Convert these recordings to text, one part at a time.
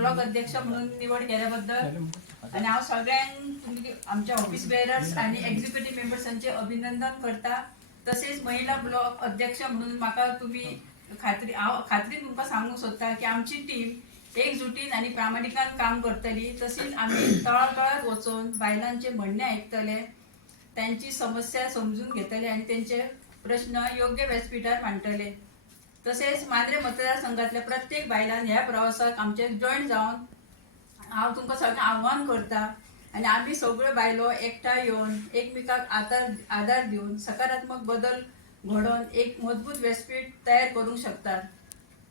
Block अध्यक्ष म्हणून निवड केल्याबद्दल आणि हांव सगळ्यांक आमच्या ऑफिस बेअरर्स आणि एक्झिक्युटिव्ह मेंबर्सांचे अभिनंदन करता. तसेच महिला ब्लॉक अध्यक्ष म्हणून म्हाका तुम्ही खात्रीन तुमकां सांगूंक सोदता की आमची टीम एकजुटीन आणि प्रामाणिकान काम करतली. तसेच आम्ही तळागाळात वचून बायलांचे म्हणणे आयकतले, त्यांची समस्या समजून घेतले आणि त्यांचे प्रश्न योग्य व्यासपीठार मांडटले. तसेच मांद्रे मतदारसंघातल्या प्रत्येक बायलान ह्या प्रवासाक आमचे जॉईन जावन हांव तुमकां सगळ्यांक आव्हान करता आणि आम्ही सगळ्यो बायलो एकठांय येवन एकमेकाक आदार दिवन सकारात्मक बदल घडोवन एक मजबूत व्यासपीठ तयार करूंक शकतात.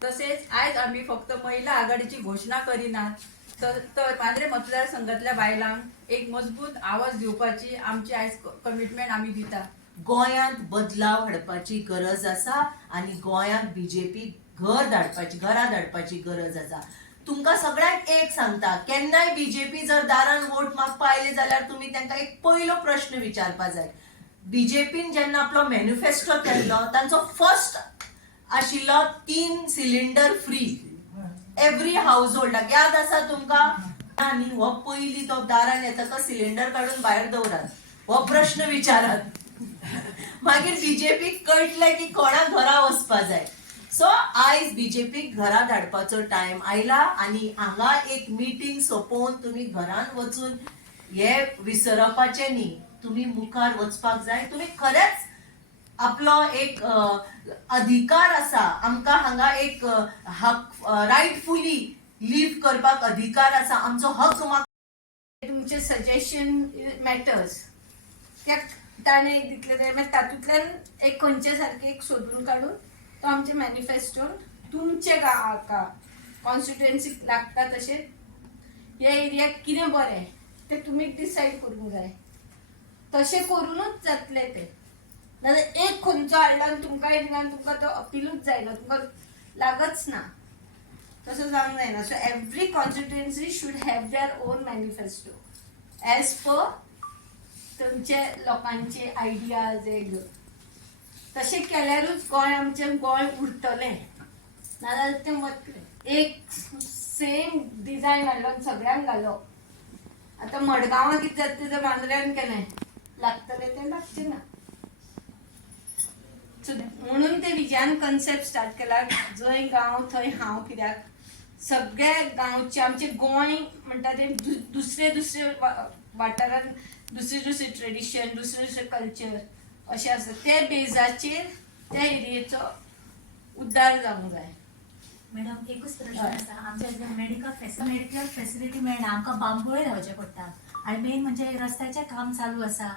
तसेच आयज आम्ही फक्त महिला आघाडीची घोषणा करिनात तर मांद्रे मतदारसंघातल्या बायलांक एक मजबूत आवाज दिवपाची आमची आयज कमिटमेंट आम्ही दिता. गोंयांत बदलाव हाडपाची गरज आसा आणि गोंयांत बीजेपी घरा धाडपाची गरज आसा. तुमकां सगळ्यांक एक सांगता, केन्नाय बीजेपी जर दारान वोट मागपाक आयले जाल्यार तुमी तांकां एक पयलो प्रश्न विचारपाक जाय. बीजेपीन जेन्ना आपलो मॅनिफेस्टो केल्लो तांचो फर्स्ट आशिल्लो 3 सिलिंडर फ्री एव्हरी हाऊस होल्डाक. याद आसा तुमकां? आनी हो पयली तो दारान येतकच सिलिंडर काडून भायर दवरात, हो प्रश्न विचारात. मागीर बीजेपीक कळटलें की कोणाक घरा वचपा जाय. सो आयज बीजेपीक घरा धाडपाचो टायम आयला आणि हांगा एक मीटिंग सोपोवन तुम्ही घरान वचून हे विसरपाचे न्ही, तुम्ही मुखार वचपाक जाय. तुम्ही खरेंच आपलो एक अधिकार आसा, आमकां हांगा एक रायटफुली लिव्ह करपाक अधिकार आसा, आमचो हक तुमचे सजेशन मॅटर्स कित्याक ताणें एक दितलें तें मागीर तातूंतल्यान एक खंयचे सारके एक सोदून काडून तो आमचे मॅनिफेस्टोन तुमचे कॉन्स्टिट्युएन्सीक लागता तशें ह्या एरियाक कितें बरें तें तुमी डिसायड करूंक जाय. तशें करूनच जातलें तें. नाजाल्यार एक खंयचो हाडला आनी तुमकां तुमकां तो अपीलूच जायना, तुमकां लागच ना, तसो जावंक जायना. So every constituency should have their own manifesto as per तुमचे लोकांचे आयडियाज हे घेवन. तशें केल्यारूच गोंय आमचें गोंय उरतलें, नाजाल्यार तें वतलें. एक सेम डिजायन हाडलो आनी सगळ्यांक घालो. आतां मडगांवां कितें जाता तें मांद्र्यान केलें, लागतलें तें लागचें ना. म्हणून ते विजयान कन्सेप्ट स्टार्ट केला, जंय गांव थंय हांव. कित्याक सगळे गांवचे आमचे गोंय म्हणटा ते दुसरे दुसरे वाठारान दुसरे ट्रेडिशन, दुसरे कल्चर अशें आसा. ते बेजाचेर त्या एरियेचो उद्धार जावंक जाय. मॅडम एकूच प्रश्न आसा. आमच्या मेडिकल फेसिलिटी मेळना, आमकां बांबोळे रावचें पडटा. आनी मेन म्हणजे रस्त्याचें काम चालू आसा,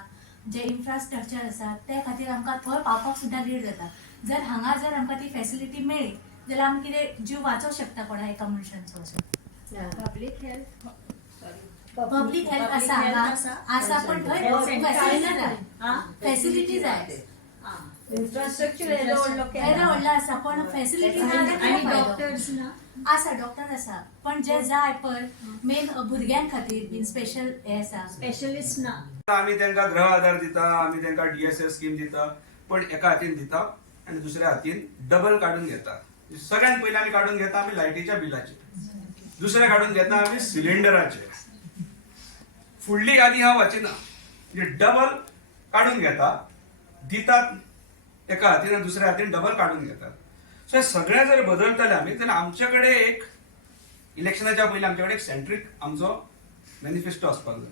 जे इन्फ्रास्ट्रक्चर आसा ते खातीर आमकां थंय पावपाक सुद्दां लेट जाता. जर हांगा जर आमकां ती फेसिलिटी मेळ्ळी जाल्यार आमी कितें जीव वाचोवंक शकता कोणा एका मनशांचो. असो पब्लीक हेल्थ आसा पण थंय फॅसिलिटी जाय. इन्फ्रास्ट्रक्चर येदो व्हडलो आसा पण फॅसिलिटी आनी डॉक्टर्स ना आसा, डॉक्टर आसा पण जे जाय पळय मेन भुरग्यां खातीर बीन स्पेशल हे आसा, स्पेशलिस्ट ना. आम्ही त्यांना गृह आधार दिता, आम्ही त्यांना DSS स्कीम दिता, पण एका हातीन दिता आणि दुसऱ्या हातीन डबल काढून घेता. सगळ्यात पहिले आम्ही काढून घेता आम्ही लायटीच्या बिलाचे, दुसरे काढून घेता आम्ही सिलिंडराचे. फुडली यादी हा वाचिना, म्हणजे डबल काढून घेता, दितात एका हातीन आणि दुसऱ्या हातीन डबल काढून घेतात. सो सगळ्या जर बदलतले आम्ही जाल्यार आमच्याकडे एक इलेक्शनाच्या पयलीं आमच्याकडे एक सेंट्रीक आमचो मॅनिफेस्टो आसपाक जाय,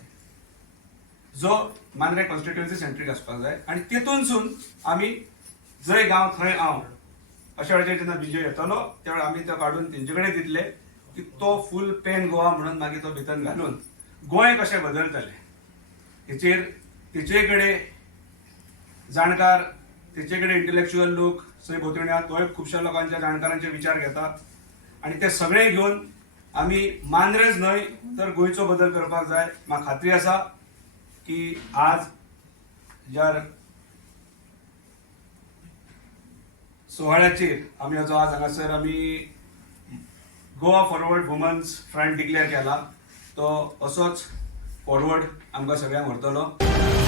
जो मांद्रे कॉन्स्टिट्युएन्सी सेंट्रीक आसपाक जाय. आणि तितूनसून आम्ही जंय गांव थंय हांव अशा वेळाचेर जेन्ना विजय येतलो त्या वेळा आमी तो काढून तेंचे कडेन दितले की तो फूल पेन गोवा म्हणून मागीर तो भितर घालून गोंय कशें बदलतलें हेचेर तेचे कडेन जाणकार, तेचे कडेन इंटलेक्च्युअल लोक थंय भोंवतणी आहा, तोय खुबश्या लोकांच्या जाणकारांचे विचार घेता. आणि ते सगळे घेवन आमी मांद्रेच न्हय तर गोंयचो बदल करपाक जाय. म्हाका खात्री आसा की आज ज्या सोहळ्याचेर आमी आज हांगासर आमी Goa forward women's front declare केला, तो असोच फॉरवर्ड आमकां सगळ्यांक व्हरतलो.